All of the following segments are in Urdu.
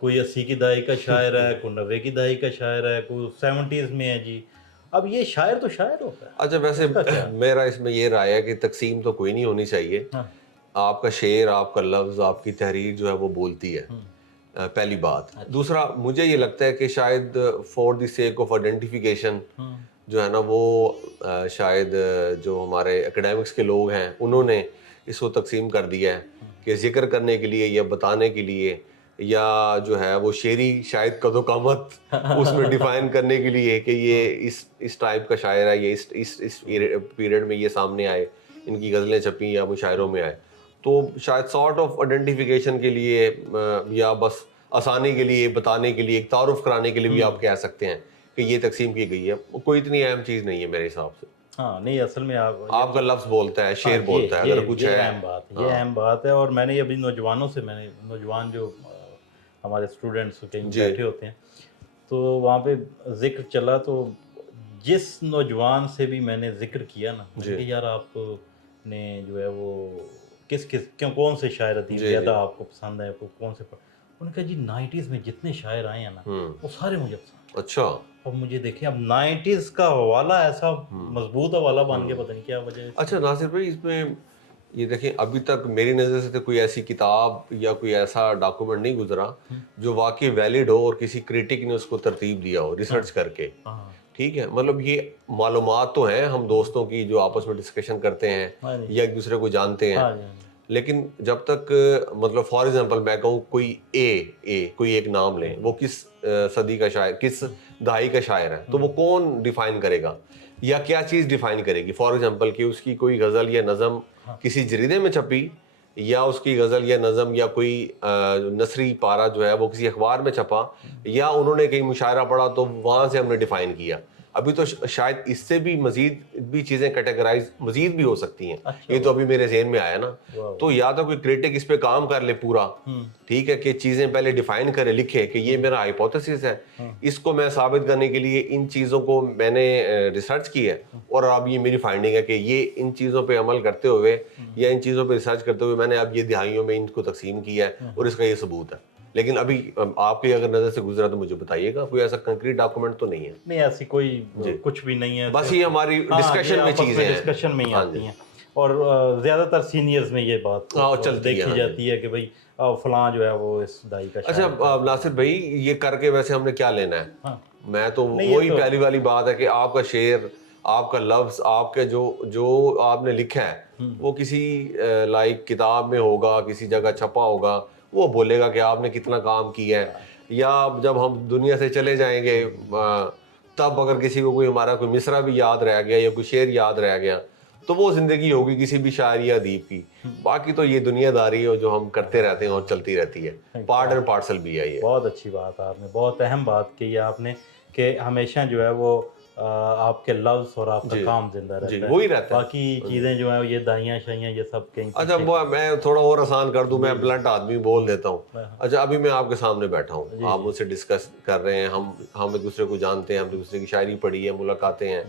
کوئی 80 کی دہائی کا شاعر ہے, کوئی 90 کی دہائی کا شاعر ہے, کوئی 70s میں ہے جی. اب یہ شاعر تو شاعر ہوتا ہے. اچھا ویسے میرا اس میں یہ رائے ہے کہ تقسیم تو کوئی نہیں ہونی چاہیے. آپ کا شعر, آپ کا لفظ, آپ کی تحریر جو ہے وہ بولتی ہے, پہلی بات. دوسرا مجھے یہ لگتا ہے کہ شاید for the sake of identification جو ہے نا وہ شاید جو ہمارے اکیڈیمکس کے لوگ ہیں انہوں نے اس کو تقسیم کر دیا ہے کہ ذکر کرنے کے لیے یا بتانے کے لیے, یا جو ہے وہ شعری شاید قد و قامت اس میں ڈیفائن کرنے کے لیے کہ یہ اس ٹائپ کا شاعر ہے, یہ اس پیریڈ میں یہ سامنے آئے, ان کی غزلیں چھپیں یا مشاعروں میں آئے. تو شاید سارٹ آف آئیڈینٹیفیکیشن کے لیے یا بس آسانی کے لیے, بتانے کے لیے, ایک تعارف کرانے کے لیے بھی آپ کہہ سکتے ہیں کہ یہ تقسیم کی گئی ہے. کوئی اتنی اہم چیز نہیں ہے میرے حساب سے. ہاں نہیں, اصل میں آپ کا لفظ بولتا ہے, شعر بولتا ہے, اگر کچھ ہے. یہ اہم بات ہے. اور میں نے ابھی نوجوانوں سے, میں نے نوجوان جو ہمارے اسٹوڈنٹس کہیں بیٹھے ہوتے ہیں تو وہاں پہ ذکر چلا, تو جس نوجوان سے بھی میں نے ذکر کیا نا کہ یار آپ نے جو ہے وہ کون سے شاعر ادیب زیادہ آپ کو پسند ہے, کون سے, انہوں نے کہا جی 90s میں جتنے شاعر آئے ہیں نا وہ سارے مجھے پسند. اچھا. اب مجھے دیکھیں اب 90s کا حوالہ ایسا مضبوط حوالہ بن کے پتہ نہیں کیا وجہ ہے. اچھا ناصر بھائی, اس میں یہ دیکھیں ابھی تک میری نظر سے تو کوئی ایسی کتاب یا کوئی ایسا ڈاکومنٹ نہیں گزرا جو واقعی ویلڈ ہو اور کسی کریٹک نے اس کو ترتیب دیا ہو ریسرچ کر کے. ٹھیک ہے, مطلب یہ معلومات تو ہیں ہم دوستوں کی جو آپس میں ڈسکشن کرتے ہیں یا ایک دوسرے کو جانتے ہیں, لیکن جب تک مطلب فار ایگزامپل میں کہوں کوئی کوئی ایک نام لیں, وہ کس صدی کا شاعر, کس دہائی کا شاعر ہے, تو وہ کون ڈیفائن کرے گا یا کیا چیز ڈیفائن کرے گی. فار ایگزامپل کہ اس کی کوئی غزل یا نظم کسی جریدے میں چھپی, یا اس کی غزل یا نظم یا کوئی نثری پارہ جو ہے وہ کسی اخبار میں چھپا, یا انہوں نے کہیں مشاعرہ پڑھا تو وہاں سے ہم نے ڈیفائن کیا. ابھی تو شاید اس سے بھی مزید بھی چیزیں کیٹیگرائز مزید بھی ہو سکتی ہیں. یہ تو ابھی میرے ذہن میں آیا نا. تو یا تو کوئی کریٹک اس پہ کام کر لے پورا, ٹھیک ہے, کہ چیزیں پہلے ڈیفائن کرے, لکھے کہ یہ میرا ہائپوتھیسس ہے, اس کو میں ثابت کرنے کے لیے ان چیزوں کو میں نے ریسرچ کی ہے, اور اب یہ میری فائنڈنگ ہے کہ یہ ان چیزوں پہ عمل کرتے ہوئے یا ان چیزوں پہ ریسرچ کرتے ہوئے میں نے اب یہ دہائیوں میں ان کو تقسیم کیا ہے اور اس کا یہ ثبوت ہے. لیکن ابھی آپ کی اگر نظر سے گزرا تو مجھے بتائیے گا, کوئی ایسا کنکریٹ ڈاکومنٹ تو نہیں ہے. نہیں ایسی کوئی کچھ بھی نہیں ہے, بس یہ ہماری ڈسکشن میں چیزیں ہیں, ڈسکشن میں ہی آتی ہیں. اور زیادہ تر سینئرز میں یہ بات دیکھی جاتی ہے کہ بھائی فلاں جو ہے وہ اس دائی کا. اچھا ناصر بھائی, یہ کر کے ویسے ہم نے کیا لینا ہے؟ میں تو وہی پہلی والی بات ہے کہ آپ کا شعر, آپ کا لفظ, آپ کے جو آپ نے لکھا ہے وہ کسی لائک کتاب میں ہوگا, کسی جگہ چھپا ہوگا, وہ بولے گا کہ آپ نے کتنا کام کیا ہے. یا جب ہم دنیا سے چلے جائیں گے تب اگر کسی کو کوئی ہمارا کوئی مصرع بھی یاد رہ گیا یا کوئی شعر یاد رہ گیا تو وہ زندگی ہوگی کسی بھی شاعر یا ادیب کی. باقی تو یہ دنیا داری ہے جو ہم کرتے رہتے ہیں اور چلتی رہتی ہے, پارٹ اینڈ پارسل بھی ہے. یہ بہت اچھی بات آپ نے, بہت اہم بات کی ہے آپ نے کہ ہمیشہ جو ہے وہ آپ کے لفظ اور آپ کا کام زندہ رہتا ہے, وہی رہتا ہے. باقی چیزیں جو ہیں یہ دائیاں شائیاں یہ سب کہیں. اچھا میں تھوڑا اور آسان کر دوں, میں بلنٹ آدمی بول دیتا ہوں. اچھا ابھی میں آپ کے سامنے بیٹھا ہوں, آپ مجھ سے ڈسکس کر رہے ہیں, ہم ایک دوسرے کو جانتے ہیں, ہم ایک دوسرے کی شاعری پڑھی ہے, ملاقاتیں ہیں.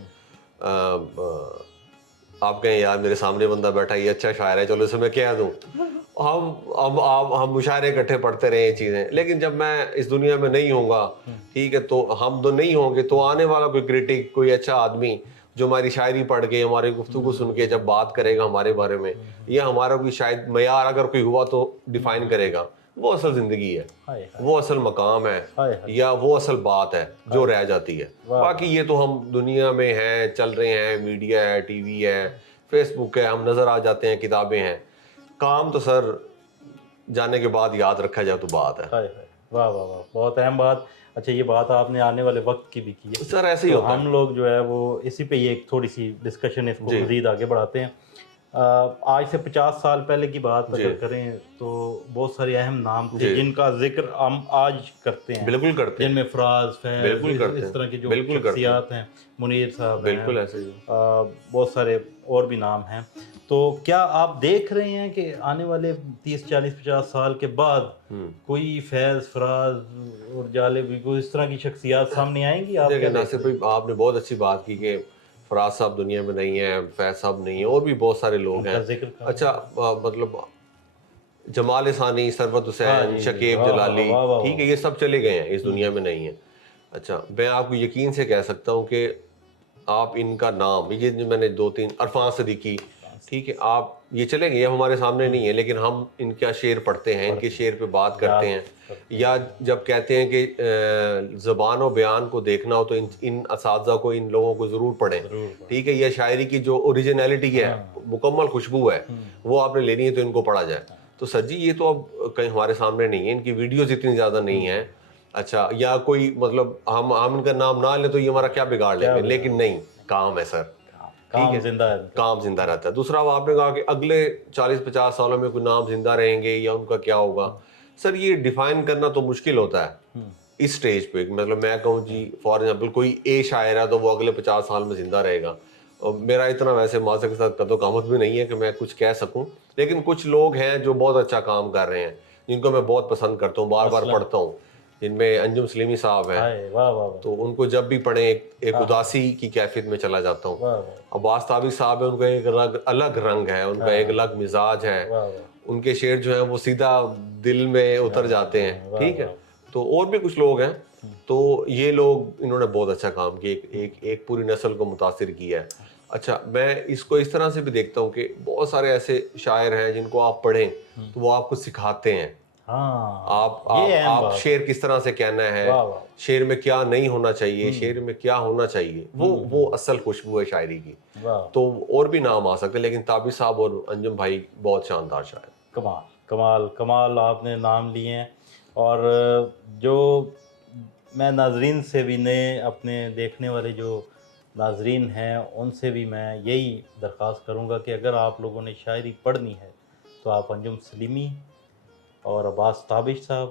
آپ کہیں یار میرے سامنے بندہ بیٹھا یہ اچھا شاعر ہے, چلو اسے میں کہہ دوں. ہم مشاعرے اکٹھے پڑھتے رہے ہیں چیزیں, لیکن جب میں اس دنیا میں نہیں ہوں گا, ٹھیک ہے, تو ہم تو نہیں ہوں گے, تو آنے والا کوئی کریٹک, کوئی اچھا آدمی جو ہماری شاعری پڑھ کے, ہماری گفتگو سن کے جب بات کرے گا ہمارے بارے میں, یا ہمارا کوئی شاید معیار اگر کوئی ہوا تو ڈیفائن کرے گا, وہ اصل زندگی ہے, وہ اصل مقام ہے, یا وہ اصل بات ہے جو رہ جاتی ہے. باقی یہ تو ہم دنیا میں ہیں, چل رہے ہیں, میڈیا ہے, ٹی وی ہے, فیس بک ہے, ہم نظر آ جاتے ہیں, کتابیں ہیں. کام تو سر جانے کے بعد یاد رکھا جائے تو بات ہے. واہ واہ واہ, بہت اہم بات. اچھا یہ بات آپ نے آنے والے وقت کی بھی کی ہے سر, ایسے ہی ہوتا ہے. ہم لوگ جو ہے وہ اسی پہ یہ ایک تھوڑی سی ڈسکشن اس کو مزید آگے بڑھاتے ہیں. آج سے 50 سال پہلے کی بات اگر کریں تو بہت سارے اہم نام تھے جن کا ذکر ہم آج کرتے ہیں, بالکل کرتے ہیں, جن میں فراز, فیض, اس طرح کی جو شخصیات ہیں, منیر صاحب, بالکل ایسے ہی, بہت سارے اور بھی نام ہیں. تو کیا آپ دیکھ رہے ہیں کہ آنے والے 30 40 50 سال کے بعد کوئی فیض, فراز اور جالب, کوئی اس طرح کی شخصیات سامنے آئیں گی؟ آپ دیکھیں ناصر بھائی, آپ نے بہت اچھی بات کی کہ فراز صاحب دنیا میں نہیں ہیں, فیض صاحب نہیں ہیں, اور بھی بہت سارے لوگ ہیں. اچھا مطلب جمال ثانی، ثروت حسین، شکیب جلالی، ٹھیک ہے، یہ سب چلے گئے ہیں، اس دنیا میں نہیں ہیں. اچھا میں آپ کو یقین سے کہہ سکتا ہوں کہ آپ ان کا نام، یہ جو میں نے 2-3 عرفان صدیقی، ٹھیک ہے، آپ یہ چلیں گے، یہ ہمارے سامنے نہیں ہے، لیکن ہم ان کا شعر پڑھتے ہیں، ان کے شعر پہ بات کرتے ہیں. یا جب کہتے ہیں کہ زبان و بیان کو دیکھنا ہو تو ان اساتذہ کو، ان لوگوں کو ضرور پڑھیں، ٹھیک ہے. یہ شاعری کی جو اوریجنلٹی ہے، مکمل خوشبو ہے، وہ آپ نے لینی ہے تو ان کو پڑھا جائے. تو سر جی یہ تو اب کہیں ہمارے سامنے نہیں ہے، ان کی ویڈیوز اتنی زیادہ نہیں ہیں. اچھا یا کوئی مطلب ہم ان کا نام نہ لیں تو یہ ہمارا کیا بگاڑ لیں گے، لیکن نہیں، کام ہے سر، کام زندہ ہے، کام زندہ رہتا ہے. دوسرا آپ نے کہا کہ اگلے 40-50 سالوں میں کوئی نام زندہ رہیں گے یا ان کا کیا ہوگا. سر یہ ڈیفائن کرنا تو مشکل ہوتا ہے اس سٹیج پہ. مطلب میں کہوں جی فار ایگزامپل کوئی اے شاعر ہے تو وہ اگلے 50 سال میں زندہ رہے گا. اور میرا اتنا ویسے معاشرے کے ساتھ قد و قامت بھی نہیں ہے کہ میں کچھ کہہ سکوں، لیکن کچھ لوگ ہیں جو بہت اچھا کام کر رہے ہیں، جن کو میں بہت پسند کرتا ہوں، بار بار پڑھتا ہوں، جن میں انجم سلیمی صاحب ہیں. تو ان کو جب بھی پڑھیں ایک اداسی کی کیفیت میں چلا جاتا ہوں. عباس طابق صاحب ہیں، ان کا ایک الگ رنگ ہے، ان کا ایک الگ مزاج ہے، ان کے شعر جو ہیں وہ سیدھا دل میں اتر جاتے ہیں، ٹھیک ہے. تو اور بھی کچھ لوگ ہیں، تو یہ لوگ انہوں نے بہت اچھا کام کیا، ایک پوری نسل کو متاثر کیا ہے. اچھا میں اس کو اس طرح سے بھی دیکھتا ہوں کہ بہت سارے ایسے شاعر ہیں جن کو آپ پڑھیں تو وہ آپ کو سکھاتے ہیں. آپ شعر کس طرح سے کہنا ہے، شعر میں کیا نہیں ہونا چاہیے، شعر میں کیا ہونا چاہیے، وہ اصل خوشبو ہے شاعری کی. تو اور بھی نام آ سکتے، لیکن طابق صاحب اور انجم بھائی بہت شاندار شاعر. کمال کمال کمال آپ نے نام لیے ہیں. اور جو میں ناظرین سے بھی، نئے اپنے دیکھنے والے جو ناظرین ہیں، ان سے بھی میں یہی درخواست کروں گا کہ اگر آپ لوگوں نے شاعری پڑھنی ہے تو آپ انجم سلیمی اور عباس طابق صاحب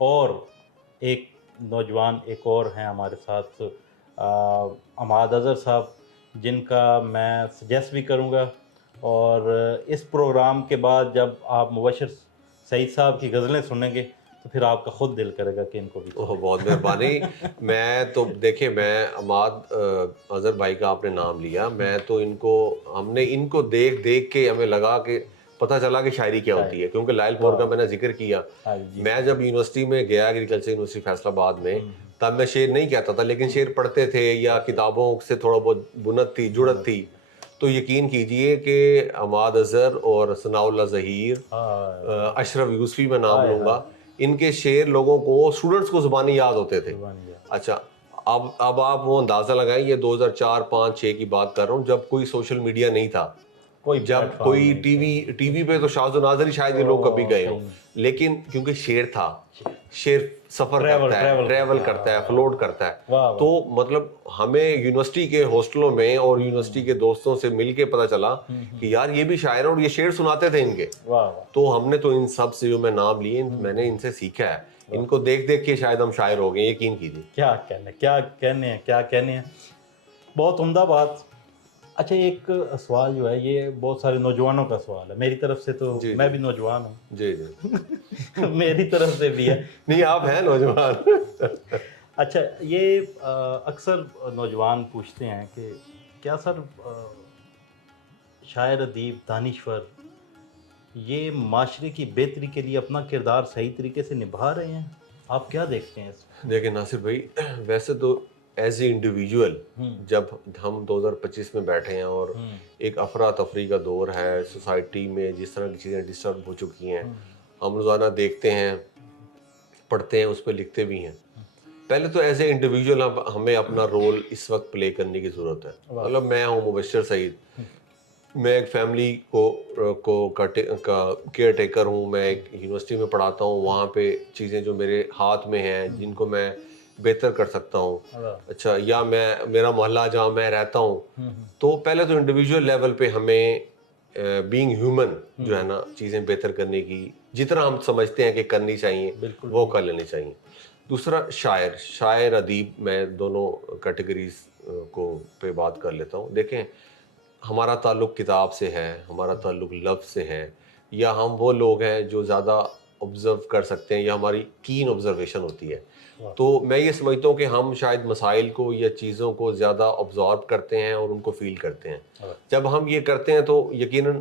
اور ایک نوجوان ایک اور ہیں ہمارے ساتھ، عماد اظہر صاحب، جن کا میں سجیسٹ بھی کروں گا. اور اس پروگرام کے بعد جب آپ مبشر سعید صاحب کی غزلیں سنیں گے تو پھر آپ کا خود دل کرے گا کہ ان کو بھی. بہت مہربانی. میں تو دیکھیں، میں عماد اظہر بھائی کا آپ نے نام لیا، میں تو ہم نے ان کو دیکھ کے ہمیں لگا کہ پتہ چلا کہ شاعری کیا ہوتی ہے، کیونکہ لائل پور کا میں نے ذکر کیا. میں جب یونیورسٹی میں گیا، ایگریکلچر یونیورسٹی فیصل آباد میں، تب میں شعر نہیں کہتا تھا، لیکن شعر پڑھتے تھے یا کتابوں سے تھوڑا بہت بنت تھی، جڑت تھی. تو یقین کیجئے کہ عماد اظہر اور ثناء اللہ ظہیر، اشرف یوسفی میں نام لوں گا، ان کے شعر لوگوں کو، اسٹوڈنٹس کو زبانی یاد ہوتے تھے. اچھا اب آپ وہ اندازہ لگائیں، یہ 2004 5 6 کی بات کر رہا ہوں، جب کوئی سوشل میڈیا نہیں تھا، جب کوئی ٹی وی پہ تو شاذ و نادر ہی شاید یہ لوگ کبھی گئے ہوں، لیکن کیونکہ شعر تھا، شعر سفر کرتا ہے، ٹریول کرتا ہے، فلوٹ کرتا ہے. تو مطلب ہمیں یونیورسٹی کے ہاسٹلوں میں اور یونیورسٹی کے دوستوں سے مل کے پتہ چلا کہ یار یہ بھی شاعر ہیں اور یہ شعر سناتے تھے ان کے. تو ہم نے تو ان سب سے جو میں نام لیے، میں نے ان سے سیکھا ہے. ان کو دیکھ کے شاید ہم شاعر ہو گئے، یقین کیجیے. کیا کہنے ہیں. بہت عمدہ بات. اچھا ایک سوال جو ہے، یہ بہت سارے نوجوانوں کا سوال ہے، میری طرف سے تو میں بھی نوجوان ہوں. جی میری طرف سے بھی ہے. نہیں آپ ہیں نوجوان. اچھا یہ اکثر نوجوان پوچھتے ہیں کہ کیا سر شاعر، ادیب، دانشور یہ معاشرے کی بہتری کے لیے اپنا کردار صحیح طریقے سے نبھا رہے ہیں؟ آپ کیا دیکھتے ہیں اس میں؟ دیکھیں ناصر بھائی، ویسے تو ایز اے انڈیویجول جب ہم 2025 میں بیٹھے ہیں اور ایک افراتفری کا دور ہے سوسائٹی میں، جس طرح کی چیزیں ڈسٹرب ہو چکی ہیں، ہم روزانہ دیکھتے ہیں، پڑھتے ہیں، اس پہ لکھتے بھی ہیں. پہلے تو ایز اے انڈیویجول ہمیں اپنا رول اس وقت پلے کرنے کی ضرورت ہے. مطلب میں ہوں مبشر سعید، میں ایک فیملی کو کیئر ٹیکر ہوں، میں ایک یونیورسٹی میں پڑھاتا ہوں، وہاں پہ چیزیں جو میرے ہاتھ میں ہیں جن کو میں بہتر کر سکتا ہوں. اچھا یا میرا محلہ جہاں میں رہتا ہوں، تو پہلے تو انڈیویجول لیول پہ ہمیں بینگ ہیومن جو ہے نا، چیزیں بہتر کرنے کی جتنا ہم سمجھتے ہیں کہ کرنی چاہیے وہ کر لینی چاہیے. دوسرا شاعر ادیب، میں دونوں کیٹیگریز کو پہ بات کر لیتا ہوں. دیکھیں ہمارا تعلق کتاب سے ہے، ہمارا تعلق لفظ سے ہے، یا ہم وہ لوگ ہیں جو زیادہ آبزرو کر سکتے ہیں یا ہماری کین آبزرویشن ہوتی ہے. تو میں یہ سمجھتا ہوں کہ ہم شاید مسائل کو یا چیزوں کو زیادہ آبزارو کرتے ہیں اور ان کو فیل کرتے ہیں. جب ہم یہ کرتے ہیں تو یقیناً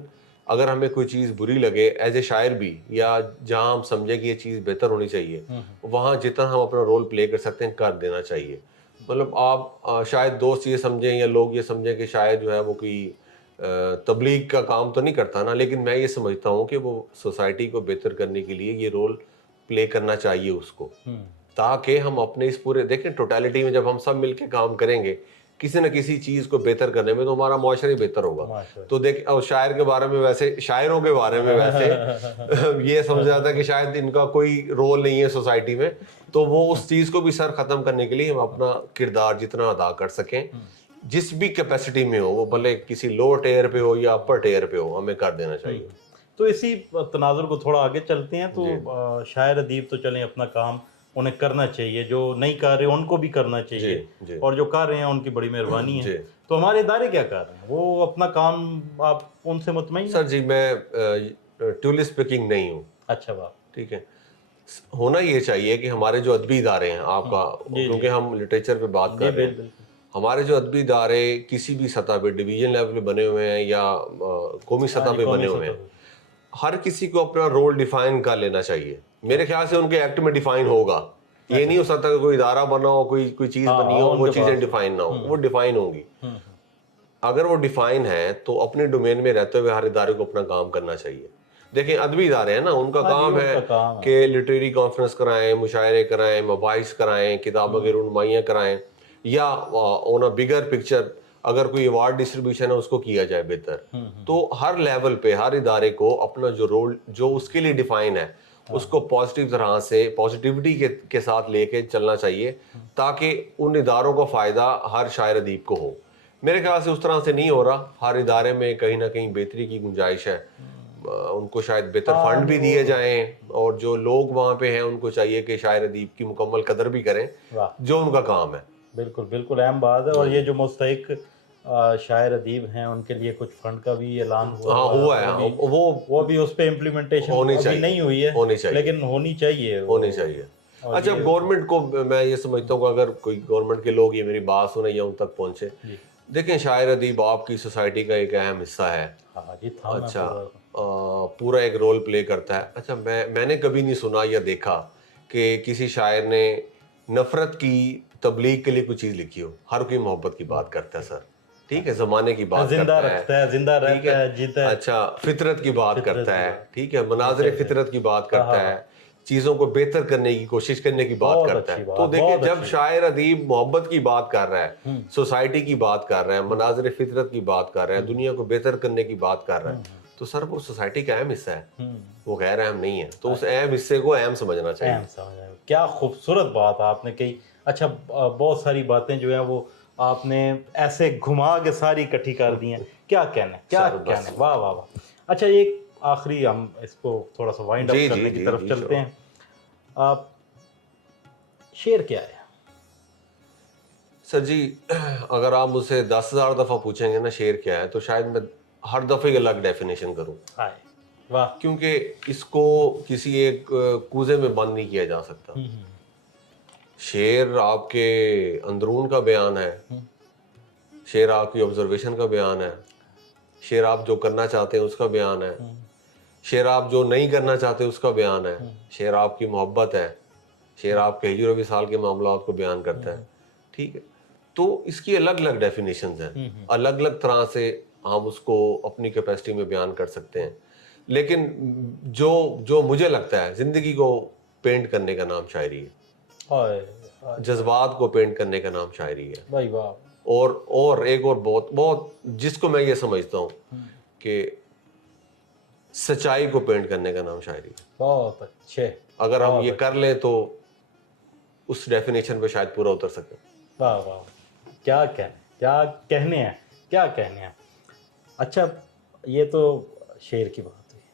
اگر ہمیں کوئی چیز بری لگے ایز اے شاعر بھی، یا جہاں ہم سمجھے کہ یہ چیز بہتر ہونی چاہیے، وہاں جتنا ہم اپنا رول پلے کر سکتے ہیں کر دینا چاہیے. مطلب آپ شاید دوست یہ سمجھیں یا لوگ یہ سمجھیں کہ شاعر جو ہے وہ کوئی تبلیغ کا کام تو نہیں کرتا نا، لیکن میں یہ سمجھتا ہوں کہ وہ سوسائٹی کو بہتر کرنے کے لیے یہ رول پلے کرنا چاہیے اس کو، تاکہ ہم اپنے اس پورے دیکھیں ٹوٹیلٹی میں جب ہم سب مل کے کام کریں گے کسی نہ کسی چیز کو بہتر کرنے میں، تو ہمارا معاشرہ ہی بہتر ہوگا. تو دیکھ شاعر کے بارے میں ویسے، شاعروں کے بارے میں ویسے یہ سمجھا جاتا ہے کہ شاید ان کا کوئی رول نہیں ہے سوسائٹی میں، تو وہ اس چیز کو بھی سر ختم کرنے کے لیے ہم اپنا کردار جتنا ادا کر سکیں جس بھی کیپیسٹی میں ہو، وہ بھلے کسی لو ٹیئر پہ ہو یا اپر ٹیئر پہ ہو، ہمیں کر دینا چاہیے. تو اسی تناظر کو تھوڑا آگے چلتے ہیں. تو شاعر ادیب تو چلیں اپنا کام انہیں کرنا چاہیے، جو نہیں کر رہے ان کو بھی کرنا چاہیے، اور جو کر رہے ہیں ان کی بڑی مہربانی ہے. تو ہمارے ادارے کیا کر رہے ہیں؟ وہ اپنا کام، آپ ان سے مطمئن ہیں؟ سر جی میں ٹولی اسپیکنگ نہیں ہوں. اچھا بات، ٹھیک ہے. ہونا یہ چاہیے کہ ہمارے جو ادبی ادارے ہیں آپ کا، کیونکہ ہم لٹریچر پہ بات کر رہے ہیں، ہمارے جو ادبی ادارے کسی بھی سطح پہ ڈویژن لیول پہ بنے ہوئے ہیں یا قومی سطح پہ بنے ہوئے ہیں، ہر کسی کو اپنا رول ڈیفائن کر لینا چاہیے. میرے خیال سے ان کے ایکٹ میں ڈیفائن ہوگا. یہ نہیں ہو سکتا کہ کوئی ادارہ بنا ہو، کوئی چیز بنی ہو، وہ چیزیں ڈیفائن نہ ہو. وہ ڈیفائن ہوں گی. اگر وہ ڈیفائن ہے تو اپنے ڈومین میں رہتے ہوئے ہر ادارے کو اپنا کام کرنا چاہیے. دیکھیں ادبی ادارے ہیں نا، ان کا کام ہے کہ لٹریری کانفرنس کرائیں، مشاعرے کرائیں، مباحث کرائیں، کتابوں کی رونمائیاں کرائیں، یا آن اے بگر پکچر اگر کوئی ایوارڈ ڈسٹریبیوشن ہے اس کو کیا جائے بہتر. تو ہر لیول پہ ہر ادارے کو اپنا جو رول جو اس کے لیے ڈیفائن ہے اس کو پازیٹیو طرح سے پازیٹیوٹی کے ساتھ لے کے چلنا چاہیے، تاکہ ان اداروں کا فائدہ ہر شاعر ادیب کو ہو. میرے خیال سے اس طرح سے نہیں ہو رہا. ہر ادارے میں کہیں نہ کہیں بہتری کی گنجائش ہے. ان کو شاید بہتر فنڈ بھی دیے جائیں، اور جو لوگ وہاں پہ ہیں ان کو چاہیے کہ شاعر ادیب کی مکمل قدر بھی کریں جو ان کا کام ہے. بالکل بالکل اہم بات ہے. اور یہ جو مستحق شاعر ادیب ہیں ان کے لیے کچھ فنڈ کا بھی اعلان ہوا ہے، وہ بھی اس پہ امپلیمنٹیشن ابھی نہیں ہوئی ہے، لیکن ہونی چاہیے. اچھا گورنمنٹ کو میں یہ سمجھتا ہوں کہ اگر کوئی گورنمنٹ کے لوگ یہ میری بات سنیں یا ان تک پہنچے، دیکھیں شاعر ادیب آپ کی سوسائٹی کا ایک اہم حصہ ہے. اچھا پورا ایک رول پلے کرتا ہے. اچھا میں نے کبھی نہیں سنا یا دیکھا کہ کسی شاعر نے نفرت کی تبلیغ کے لیے کوئی چیز لکھی ہو. ہر کوئی محبت کی بات کرتا ہے سر، ٹھیک ہے، زمانے کی بات کرتا ہے، زندہ رہتا ہے، جیتا ہے. اچھا فطرت کی بات کرتا ہے، ٹھیک ہے، مناظر فطرت کی بات کرتا ہے، چیزوں کو بہتر کرنے کی کوشش کرنے کی بات کرتا ہے. تو دیکھیں جب شاعر ادیب محبت کی بات کر رہا ہے، سوسائٹی کی بات کر رہا ہے، مناظر فطرت کی بات کر رہا ہے، دنیا کو بہتر کرنے کی بات کر رہا ہے، تو سر وہ سوسائٹی کا اہم حصہ ہے، وہ غیر اہم نہیں ہے. تو اس اہم حصے کو اہم سمجھنا چاہیے. کیا خوبصورت بات آپ نے کہی. اچھا بہت ساری باتیں جو ہیں وہ آپ نے ایسے گھما کے ساری اکٹھی کر دی ہیں. کیا کہنا ہے، کیا کہنا ہے، واہ واہ واہ. اچھا ایک آخری، ہم اس کو تھوڑا سا وائنڈ اپ کرنے کی طرف چلتے ہیں. آپ شعر کیا ہے؟ سر جی اگر آپ مجھ سے 10,000 دفعہ پوچھیں گے نا شعر کیا ہے، تو شاید میں ہر دفعہ الگ ڈیفینیشن کروں، کیونکہ اس کو کسی ایک کوزے میں بند نہیں کیا جا سکتا. شعر آپ کے اندرون کا بیان ہے، شعر آپ کی آبزرویشن کا بیان ہے، شعر آپ جو کرنا چاہتے ہیں اس کا بیان ہے، شعر آپ جو نہیں کرنا چاہتے اس کا بیان ہے، شعر آپ کی محبت ہے، شعر آپ کے ہجر و وصال کے معاملات کو بیان کرتا ہے. ٹھیک ہے، تو اس کی الگ الگ ڈیفینیشنز ہیں، الگ الگ طرح سے ہم اس کو اپنی کیپیسٹی میں بیان کر سکتے ہیں. لیکن جو مجھے لگتا ہے زندگی کو پینٹ کرنے کا نام شاعری ہے، جذبات کو پینٹ کرنے کا نام شاعری ہے. اور ایک اور بہت بہت جس کو میں یہ سمجھتا ہوں کہ سچائی کو پینٹ کرنے کا نام شاعری ہے. بہت اچھے. اگر ہم یہ کر لیں تو اس ڈیفینیشن پہ شاید پورا اتر سکیں. واہ واہ، کیا کہنے ہیں، کیا کہنے ہیں. اچھا یہ تو شعر کی بات ہوئی.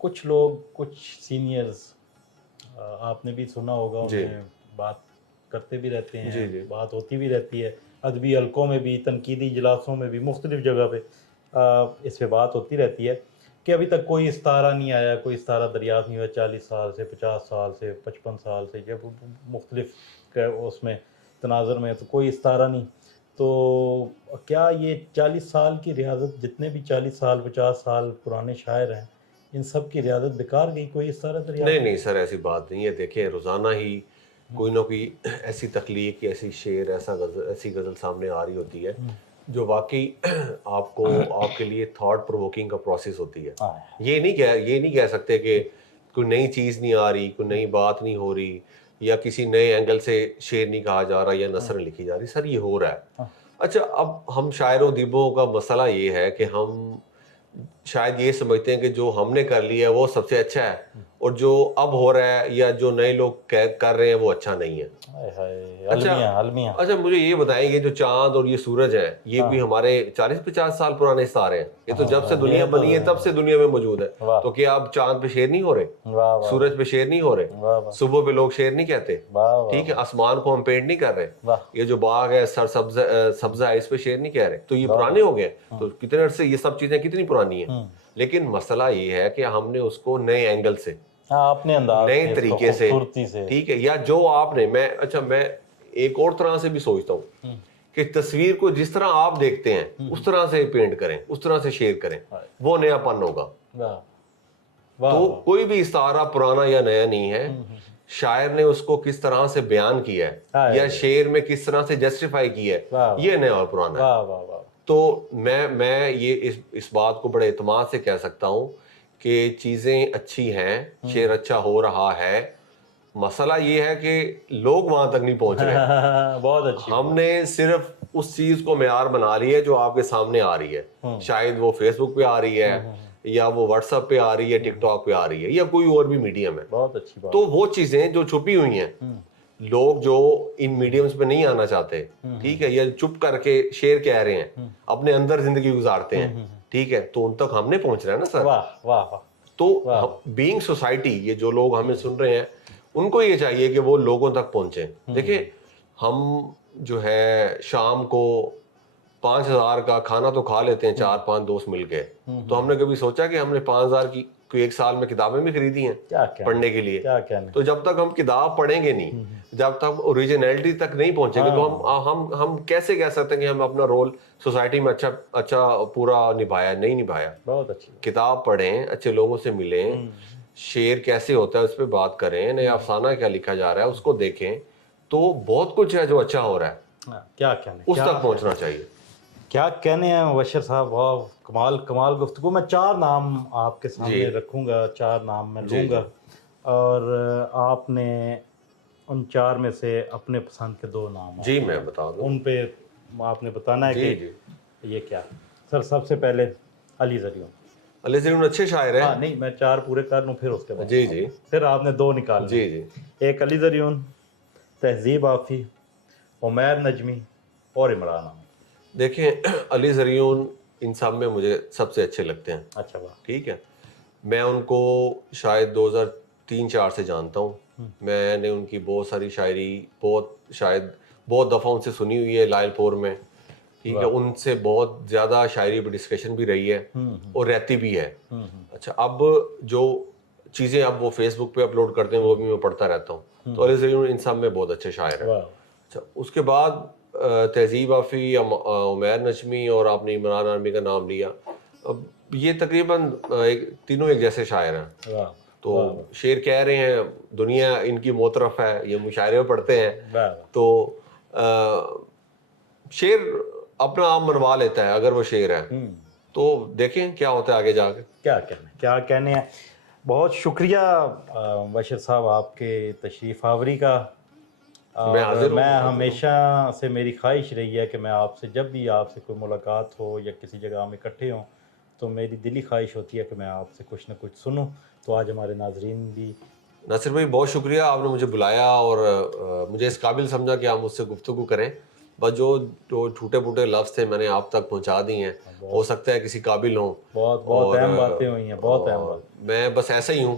کچھ لوگ، کچھ سینئرز، آپ نے بھی سنا ہوگا، انہیں بات کرتے بھی رہتے ہیں، بات ہوتی بھی رہتی ہے ادبی حلقوں میں بھی، تنقیدی اجلاسوں میں بھی، مختلف جگہ پہ اس پہ بات ہوتی رہتی ہے کہ ابھی تک کوئی استعارہ نہیں آیا، کوئی استعارہ دریافت نہیں ہوا. 40 سال سے، 50 سال سے، 55 سال سے، جب مختلف اس میں تناظر میں تو کوئی استعارہ نہیں. تو کیا یہ 40 سال کی ریاضت، جتنے بھی 40 سال 50 سال پرانے شاعر ہیں، ان سب کی ریاضت بیکار گئی؟ کوئی اس طرح ریاضت؟ نہیں سر، ایسی بات نہیں ہے. دیکھیں روزانہ ہی کوئی نہ کوئی ایسی تخلیق، ایسی شعر، ایسی غزل سامنے آ رہی ہوتی ہے جو واقعی آپ کے لیے تھاٹ پرووکنگ کا پروسیس ہوتی ہے. یہ نہیں کہہ سکتے کہ کوئی نئی چیز نہیں آ رہی، کوئی نئی بات نہیں ہو رہی، یا کسی نئے اینگل سے شعر نہیں کہا جا رہا یا نثر لکھی جا رہی. سر یہ ہو رہا ہے. اچھا، اب ہم شاعر و ادیبوں کا مسئلہ یہ ہے کہ ہم شاید یہ سمجھتے ہیں کہ جو ہم نے کر لیا ہے وہ سب سے اچھا ہے، اور جو اب ہو رہا ہے یا جو نئے لوگ کر رہے ہیں وہ اچھا نہیں ہے. اچھا مجھے یہ بتائیں، یہ جو چاند اور یہ سورج ہے، یہ بھی ہمارے 40-50 سال پرانے ستارے ہیں. یہ تو جب سے دنیا بنی ہے تب سے دنیا میں موجود ہے. تو کیا اب چاند پہ شعر نہیں ہو رہے؟ سورج پہ شعر نہیں ہو رہے؟ صبح پہ لوگ شعر نہیں کہتے؟ ٹھیک ہے، آسمان کو ہم پینٹ نہیں کر رہے؟ یہ جو باغ ہے سر سبزہ ہے، اس پہ شعر نہیں کہہ رہے؟ تو یہ پرانے ہو گئے. تو کتنے عرصے یہ سب چیزیں کتنی پرانی ہیں. لیکن مسئلہ یہ ہے کہ ہم نے اس کو نئے اینگل سے، اپنے انداز، نئے طریقے سے، ٹھیک ہے، یا جو آپ نے، میں ایک اور طرح سے بھی سوچتا ہوں کہ تصویر کو جس طرح آپ دیکھتے ہیں اس طرح سے پینٹ کریں، اس طرح سے شیئر کریں، وہ نیا پن ہوگا. تو کوئی بھی استعارہ پرانا یا نیا نہیں ہے. شاعر نے اس کو کس طرح سے بیان کیا ہے یا شعر میں کس طرح سے جسٹیفائی کیا ہے، یہ نیا اور پرانا ہے. تو میں یہ اس بات کو بڑے اعتماد سے کہہ سکتا ہوں کہ چیزیں اچھی ہیں، شعر اچھا ہو رہا ہے. مسئلہ یہ ہے کہ لوگ وہاں تک نہیں پہنچ رہے. بہت اچھی. ہم نے صرف اس چیز کو معیار بنا لی ہے جو آپ کے سامنے آ رہی ہے. شاید وہ فیس بک پہ آ رہی ہے، یا وہ واٹس ایپ پہ آ رہی ہے، ٹک ٹاک پہ آ رہی ہے، یا کوئی اور بھی میڈیم ہے. بہت اچھی بات. تو وہ چیزیں جو چھپی ہوئی ہیں، لوگ جو ان میڈیمز پہ نہیں آنا چاہتے، ٹھیک ہے، یا چپ کر کے شعر کہہ رہے ہیں، اپنے اندر زندگی گزارتے ہیں، ٹھیک ہے، تو ان تک ہم نے پہنچ رہا ہے نا سر. تو بینگ سوسائٹی، یہ جو لوگ ہمیں سن رہے ہیں، ان کو یہ چاہیے کہ وہ لوگوں تک پہنچیں. دیکھیں ہم جو ہے شام کو 5,000 کا کھانا تو کھا لیتے ہیں 4-5 دوست مل کے. تو ہم نے کبھی سوچا کہ ہم نے 5,000 کی کوئی ایک سال میں کتابیں بھی خریدی ہیں پڑھنے کے لیے؟ تو جب تک ہم کتاب پڑھیں گے نہیں، جب تک اوریجنلٹی تک نہیں پہنچیں گے، تو ہم کیسے کہہ سکتے ہیں کہ ہم اپنا رول سوسائٹی میں اچھا پورا نبھایا؟ نہیں نبھایا. بہت اچھی. کتاب پڑھیں، اچھے لوگوں سے ملیں، شعر کیسے ہوتا ہے اس پہ بات کریں، نیا افسانہ کیا لکھا جا رہا ہے اس کو دیکھیں. تو بہت کچھ ہے جو اچھا ہو رہا ہے، کیا کہنے، اس تک پہنچنا چاہیے. کیا کہنے ہیں مبشر صاحب، بہت کمال گفتگو. میں 4 نام آپ کے سامنے رکھوں گا، 4 نام میں لوں گا، اور آپ نے ان 4 میں سے اپنے پسند کے 2 نام جی میں بتا دوں، ان پہ آپ نے بتانا ہے کہ یہ کیا. سر سب سے پہلے علی زریون. علی زریون اچھے شاعر ہیں. نہیں میں 4 پورے کر لوں پھر اس کے بعد. جی پھر آپ نے 2 نکالنے. جی ایک علی زریون، تہذیب آفی، عمیر نجمی اور عمران احمد. دیکھیں علی زریون ان سب میں مجھے سب سے اچھے لگتے ہیں. اچھا ٹھیک ہے، میں ان کو شاید 2003-4 سے جانتا ہوں. میں نے ان کی بہت ساری شاعری بہت دفعہ ان سے سنی ہوئی ہے لائل پور میں. ٹھیک ہے، ان سے بہت زیادہ شاعری پہ ڈسکشن بھی رہی ہے اور رہتی بھی ہے. اچھا، اب جو چیزیں اب وہ فیس بک پہ اپلوڈ کرتے ہیں وہ بھی میں پڑھتا رہتا ہوں. تو علی زریون ان سب میں بہت اچھے شاعر ہیں. اچھا، اس کے بعد تہذیب آفی، عمیر نجمی، اور آپ نے عمران احمد کا نام لیا. یہ تقریباً تینوں ایک جیسے شاعر ہیں. تو شعر کہہ رہے ہیں، دنیا ان کی موترف ہے، یہ مشاعرے پڑھتے ہیں، تو شعر اپنا آپ منوا لیتا ہے اگر وہ شعر ہے. تو دیکھیں کیا ہوتا ہے آگے جا کے. کیا کہنے ہیں. بہت شکریہ بشیر صاحب آپ کے تشریف آوری کا. میں ہمیشہ سے میری خواہش رہی ہے کہ میں آپ سے جب بھی آپ سے کوئی ملاقات ہو یا کسی جگہ ہم اکٹھے ہوں تو میری دلی خواہش ہوتی ہے کہ میں آپ سے کچھ نہ کچھ سنوں. تو آج ہمارے ناظرین بھی. ناصر بھائی بہت شکریہ، آپ نے مجھے بلایا اور مجھے اس قابل سمجھا کہ آپ مجھ سے گفتگو کریں. بس جو ٹوٹے پھوٹے لفظ تھے میں نے آپ تک پہنچا دی ہیں. ہو سکتا ہے کسی قابل ہوں. بہت اہم باتیں ہوئی ہیں، بہت اہم بات. میں بس ایسا ہی ہوں،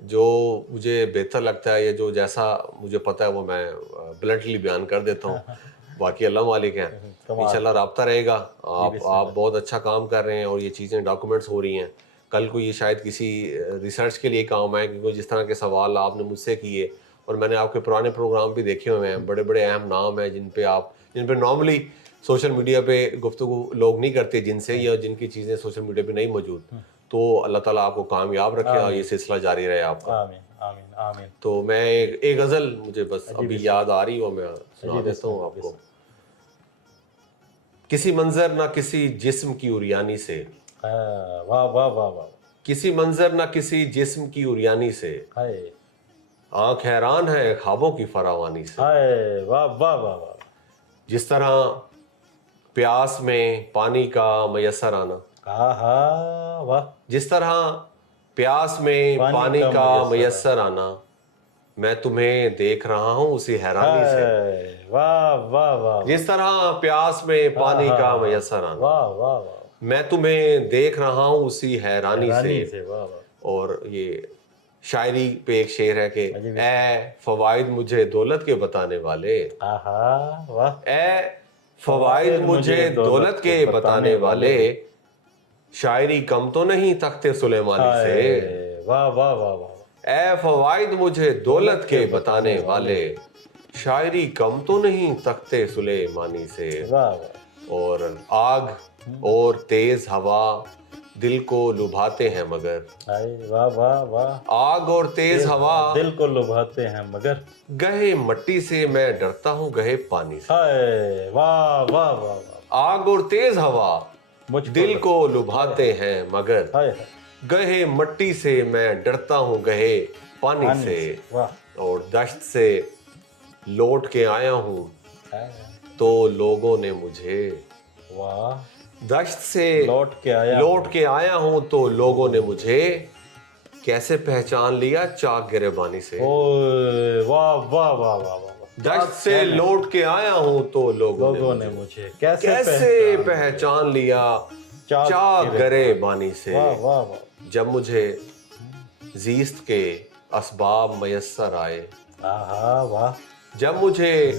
جو مجھے بہتر لگتا ہے یا جو جیسا مجھے پتہ ہے وہ میں بلنٹلی بیان کر دیتا ہوں. باقی اللہ مالک ہیں، انشاءاللہ رابطہ رہے گا. آپ بہت اچھا کام کر رہے ہیں اور یہ چیزیں ڈاکومنٹس ہو رہی ہیں. کل کو یہ شاید کسی ریسرچ کے لیے کام آئے، کیونکہ جس طرح کے سوال آپ نے مجھ سے کیے اور میں نے آپ کے پرانے پروگرام بھی دیکھے ہوئے ہیں، بڑے بڑے اہم نام ہیں جن پہ نارملی سوشل میڈیا پہ گفتگو لوگ نہیں کرتے جن سے، یا جن کی چیزیں سوشل میڈیا پہ نہیں موجود، تو اللہ تعالیٰ آپ کو کامیاب رکھے اور یہ سلسلہ جاری رہے آپ کا. آمین آمین آمین. تو میں ایک غزل مجھے بس ابھی یاد آ رہی ہوں، میں سنا دیتا ہوں آپ کو. کسی منظر نہ کسی جسم کی عریانی سے، واہ واہ واہ واہ. کسی منظر نہ کسی جسم کی عریانی سے، ہائے آنکھ حیران ہے خوابوں کی فراوانی سے. ہائے واہ واہ واہ واہ. جس طرح پیاس میں پانی کا میسر آنا، ہاں واہ. جس طرح پیاس میں پانی کا میسر آنا، میں تمہیں دیکھ رہا ہوں اسی حیرانی سے. واہ واہ واہ. جس طرح پیاس میں پانی کا میسر آنا، واہ واہ واہ. میں تمہیں دیکھ رہا ہوں اسی حیرانی سے. واہ واہ. اور یہ شاعری پہ ایک شعر ہے کہ اے فوائد مجھے دولت کے بتانے والے، واہ. اے فوائد مجھے دولت کے بتانے والے، شاعری کم تو نہیں تخت سلیمانی سے. واہ واہ واہ واہ. اے فوائد مجھے دولت کے بتانے والے، شاعری کم تو نہیں تخت سلیمانی سے. واہ واہ. اور آگ اور تیز ہوا دل کو لبھاتے ہیں مگر، واہ واہ واہ. آگ اور تیز ہوا دل کو لبھاتے ہیں مگر، گہے مٹی سے میں ڈرتا ہوں گہے پانی سے. واہ واہ واہ. آگ اور تیز ہوا دل کو لبھاتے ہیں مگر، گہے مٹی سے میں ڈرتا ہوں گہے پانی سے. اور دشت سے لوٹ کے آیا ہوں تو لوگوں نے مجھے، دشت سے لوٹ کے آیا ہوں تو لوگوں نے مجھے کیسے پہچان لیا چاک گریبانی سے. واہ واہ واہ واہ. دشت سے لوٹ کے آیا ہوں تو لوگوں نے مجھے کیسے پہچان لیا چاک گریبانی سے. جب مجھے زیست کے اسباب میسر آئے، جب مجھے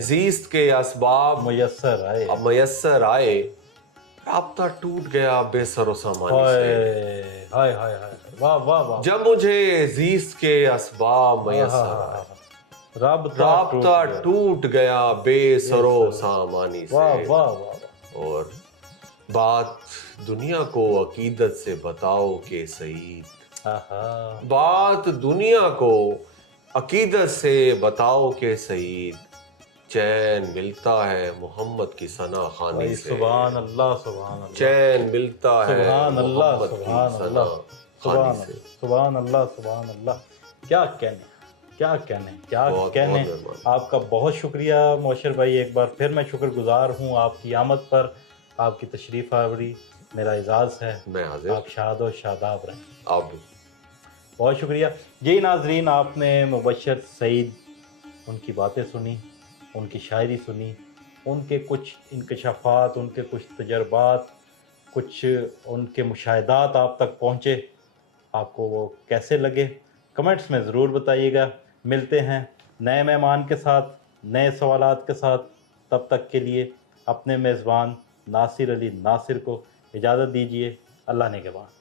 زیست کے اسباب میسر آئے، رابطہ ٹوٹ گیا بے سر و سامانی سے. جب مجھے زیست کے اسباب میسر آئے، رابطہ ٹوٹ گیا بے سر و سامانی سے. اور بات دنیا کو عقیدت سے بتاؤ کہ سعید، بات دنیا کو عقیدت سے بتاؤ کہ سعید، چین ملتا ہے محمد کی ثنا خوانی سے. سبحان اللہ سبحان اللہ. چین ملتا ہے محمد کی ثنا خوانی سے. سبحان اللہ سبحان اللہ. کیا کہنے کیا کہنے کیا کہنے. آپ کا بہت شکریہ معاشر بھائی. ایک بار پھر میں شکر گزار ہوں آپ کی آمد پر، آپ کی تشریف آوری میرا اعزاز ہے. میں حاضر. آپ شاد و شاداب رہیں. آپ بھی بہت شکریہ. جی ناظرین، آپ نے مبشر سعید ان کی باتیں سنی، ان کی شاعری سنی، ان کے کچھ انکشافات، ان کے کچھ تجربات، کچھ ان کے مشاہدات آپ تک پہنچے. آپ کو وہ کیسے لگے کمنٹس میں ضرور بتائیے گا. ملتے ہیں نئے مہمان کے ساتھ، نئے سوالات کے ساتھ. تب تک کے لیے اپنے میزبان ناصر علی ناصر کو اجازت دیجیے. اللہ نگہبان.